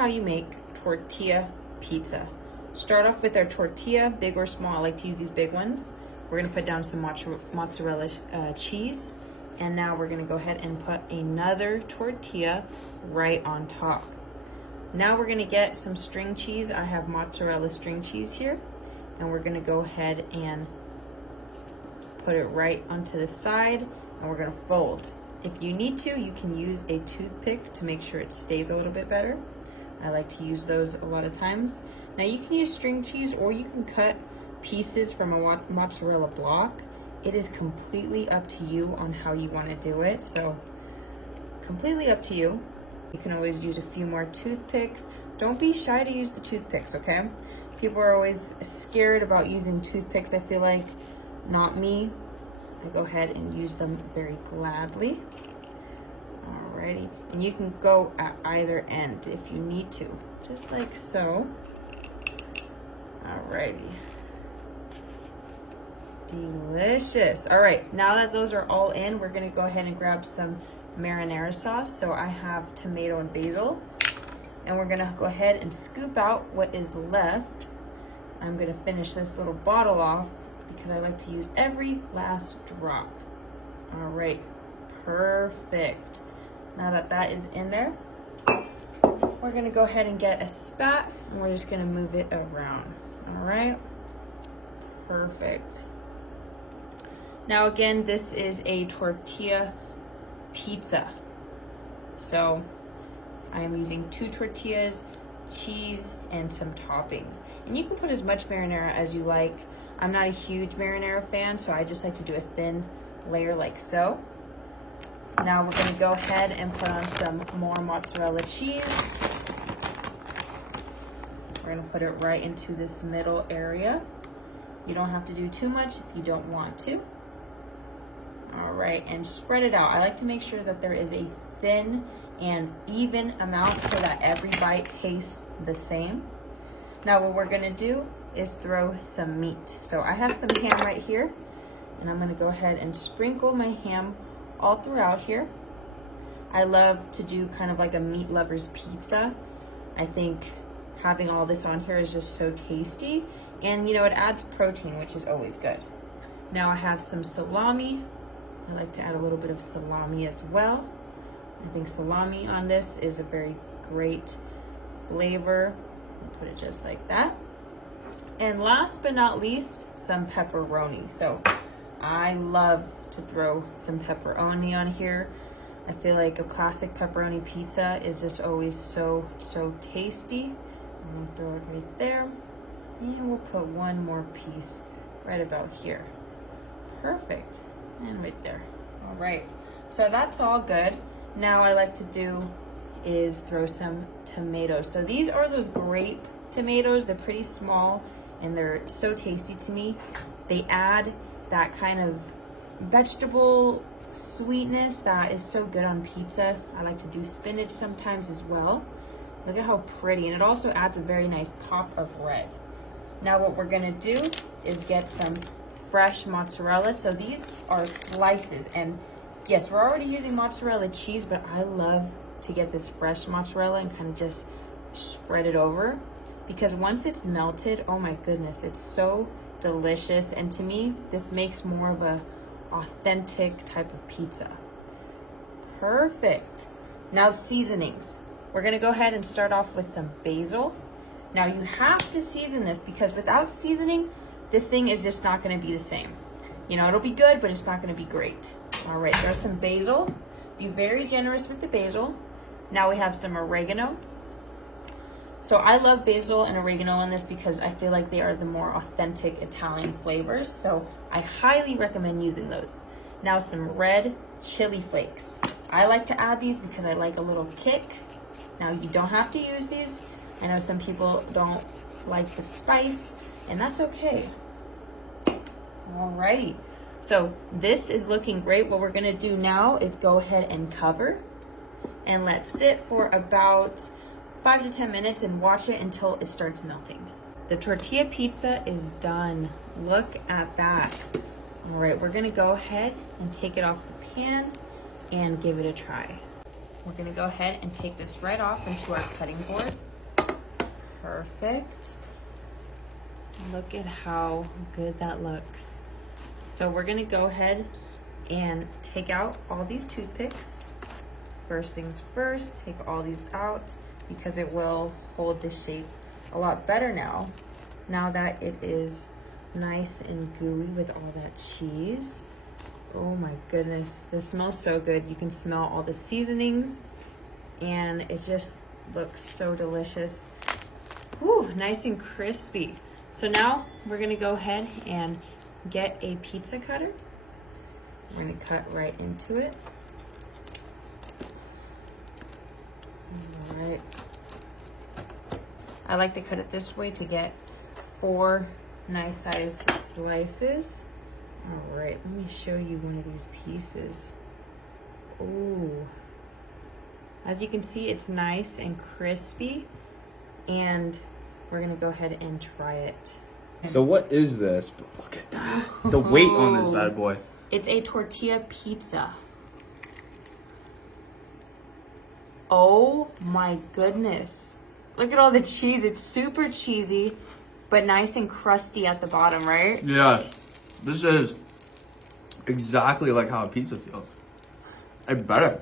how you make tortilla pizza. Start off with our tortilla, big or small. I like to use these big ones. We're gonna put down some mozzarella cheese, and now we're gonna go ahead and put another tortilla right on top. Now we're gonna get some string cheese. I have mozzarella string cheese here, and we're gonna go ahead and put it right onto the side, and we're gonna fold. If you need to, you can use a toothpick to make sure it stays a little bit better. I like to use those a lot of times. Now you can use string cheese, or you can cut pieces from a mozzarella block. It is completely up to you on how you want to do it, so completely up to you. You can always use a few more toothpicks. Don't be shy to use the toothpicks, okay? People are always scared about using toothpicks, I feel like. Not me. I go ahead and use them very gladly. Alrighty, and you can go at either end if you need to, just like so. Alrighty. Delicious. All right, now that those are all in, we're gonna go ahead and grab some marinara sauce. So I have tomato and basil, and we're gonna go ahead and scoop out what is left. I'm gonna finish this little bottle off because I like to use every last drop. All right, perfect. Now that that is in there, we're gonna go ahead and get a spat, and we're just gonna move it around. All right, perfect. Now again, this is a tortilla pizza. So I am using 2 tortillas, cheese, and some toppings. And you can put as much marinara as you like. I'm not a huge marinara fan, so I just like to do a thin layer like so. Now we're gonna go ahead and put on some more mozzarella cheese. We're gonna put it right into this middle area. You don't have to do too much if you don't want to. All right, and spread it out. I like to make sure that there is a thin and even amount so that every bite tastes the same. Now what we're gonna do is throw some meat. So I have some ham right here, and I'm gonna go ahead and sprinkle my ham all throughout here. I love to do kind of like a meat lover's pizza. I think having all this on here is just so tasty, and you know, it adds protein, which is always good. Now I have some salami. I like to add a little bit of salami as well. I think salami on this is a very great flavor. I'll put it just like that. And last but not least, some pepperoni. So I love to throw some pepperoni on here. I feel like a classic pepperoni pizza is just always so tasty. I'm gonna throw it right there. And we'll put one more piece right about here. Perfect. And right there. All right, so that's all good. Now I like to do is throw some tomatoes. So these are those grape tomatoes. They're pretty small and they're so tasty to me. They add that kind of vegetable sweetness that is so good on pizza. I like to do spinach sometimes as well. Look at how pretty, and it also adds a very nice pop of red. Now what we're gonna do is get some fresh mozzarella. So these are slices, and yes, we're already using mozzarella cheese, but I love to get this fresh mozzarella and kind of just spread it over, because once it's melted, oh my goodness, it's so delicious. And to me, this makes more of a authentic type of pizza. Perfect. Now seasonings. We're gonna go ahead and start off with some basil. Now you have to season this, because without seasoning, this thing is just not gonna be the same. You know, it'll be good, but it's not gonna be great. All right, there's some basil. Be very generous with the basil. Now we have some oregano. So I love basil and oregano on this because I feel like they are the more authentic Italian flavors. So I highly recommend using those. Now some red chili flakes. I like to add these because I like a little kick. Now you don't have to use these. I know some people don't like the spice, and that's okay. Alrighty, so this is looking great. What we're gonna do now is go ahead and cover and let sit for about 5 to 10 minutes and watch it until it starts melting. The tortilla pizza is done. Look at that. All right, we're gonna go ahead and take it off the pan and give it a try. We're gonna go ahead and take this right off into our cutting board. Perfect. Look at how good that looks. So we're gonna go ahead and take out all these toothpicks. First things first, take all these out because it will hold the shape a lot better now that it is nice and gooey with all that cheese. Oh my goodness, this smells so good. You can smell all the seasonings and it just looks so delicious. Ooh, nice and crispy. So now we're gonna go ahead and get a pizza cutter. We're gonna cut right into it. All right. I like to cut it this way to get 4 nice sized slices. All right, let me show you one of these pieces. Ooh. As you can see, it's nice and crispy, and we're gonna go ahead and try it. So what is this? But look at that. The weight on this bad boy. It's a tortilla pizza. Oh my goodness. Look at all the cheese. It's super cheesy, but nice and crusty at the bottom, right? Yeah. This is exactly like how a pizza feels. It's better.